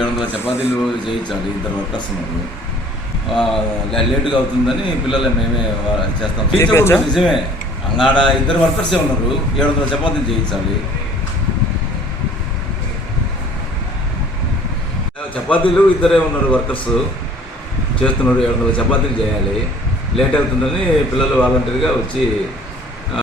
700 చపాతీలు చేయించాలి. 2 వర్కర్స్ ఉన్నారు. లేటుగా అవుతుందని పిల్లలు మేమే చేస్తాం. నిజమే, ఆడ 2 వర్కర్సే ఉన్నారు. 700 చపాతీలు చేయించాలి. చపాతీలు 2 ఉన్నారు వర్కర్స్ చేస్తున్నారు. 700 చపాతీలు చేయాలి. లేట్ అవుతుందని పిల్లలు వాలంటీర్గా వచ్చి